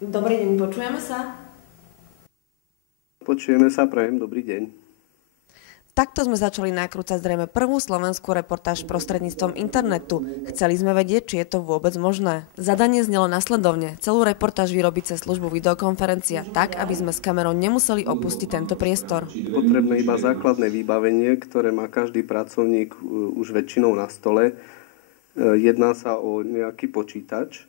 Dobrý deň, počujeme sa? Počujeme sa, prajem, dobrý deň. Takto sme začali nakrúcať zrejme prvú slovenskú reportáž prostredníctvom internetu. Chceli sme vedieť, či je to vôbec možné. Zadanie znelo nasledovne. Celú reportáž vyrobiť cez službu videokonferencia tak, aby sme s kamerou nemuseli opustiť tento priestor. Potrebné iba základné vybavenie, ktoré má každý pracovník už väčšinou na stole. Jedná sa o nejaký počítač,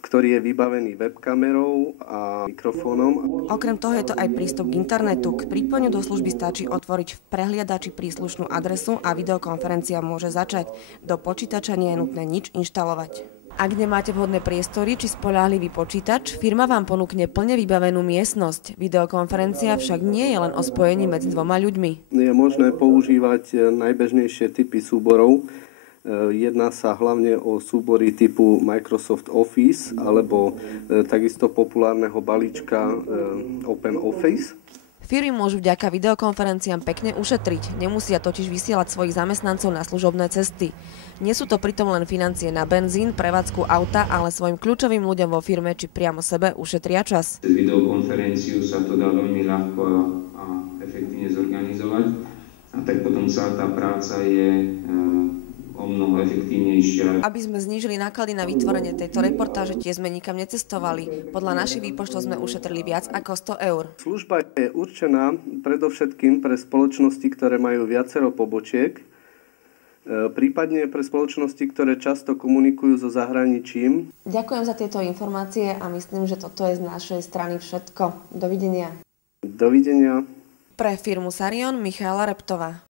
ktorý je vybavený webkamerou a mikrofónom. Okrem toho je to aj prístup k internetu. K prípojeniu do služby stačí otvoriť v prehliadači príslušnú adresu a videokonferencia môže začať. Do počítača nie je nutné nič inštalovať. Ak nemáte vhodné priestory či spoľahlivý počítač, firma vám ponúkne plne vybavenú miestnosť. Videokonferencia však nie je len o spojení medzi dvoma ľuďmi. Je možné používať najbežnejšie typy súborov. Jedná sa hlavne o súbory typu Microsoft Office alebo takisto populárneho balíčka Open Office. Firmy môžu vďaka videokonferenciám pekne ušetriť, nemusia totiž vysielať svojich zamestnancov na služobné cesty. Nie sú to pritom len financie na benzín, prevádzku auta, ale svojim kľúčovým ľuďom vo firme či priamo sebe ušetria čas. Videokonferenciu sa to dá veľmi ľahko a efektívne zorganizovať a tak potom celá tá práca je o mnoho efektívnejšia. Aby sme znížili náklady na vytvorenie tejto reportáže, tie sme nikam necestovali. Podľa našich výpočtov sme ušetrili viac ako 100 eur. Služba je určená predovšetkým pre spoločnosti, ktoré majú viacero pobočiek, prípadne pre spoločnosti, ktoré často komunikujú so zahraničím. Ďakujem za tieto informácie a myslím, že toto je z našej strany všetko. Dovidenia. Dovidenia. Pre firmu Sarion Michála Reptová.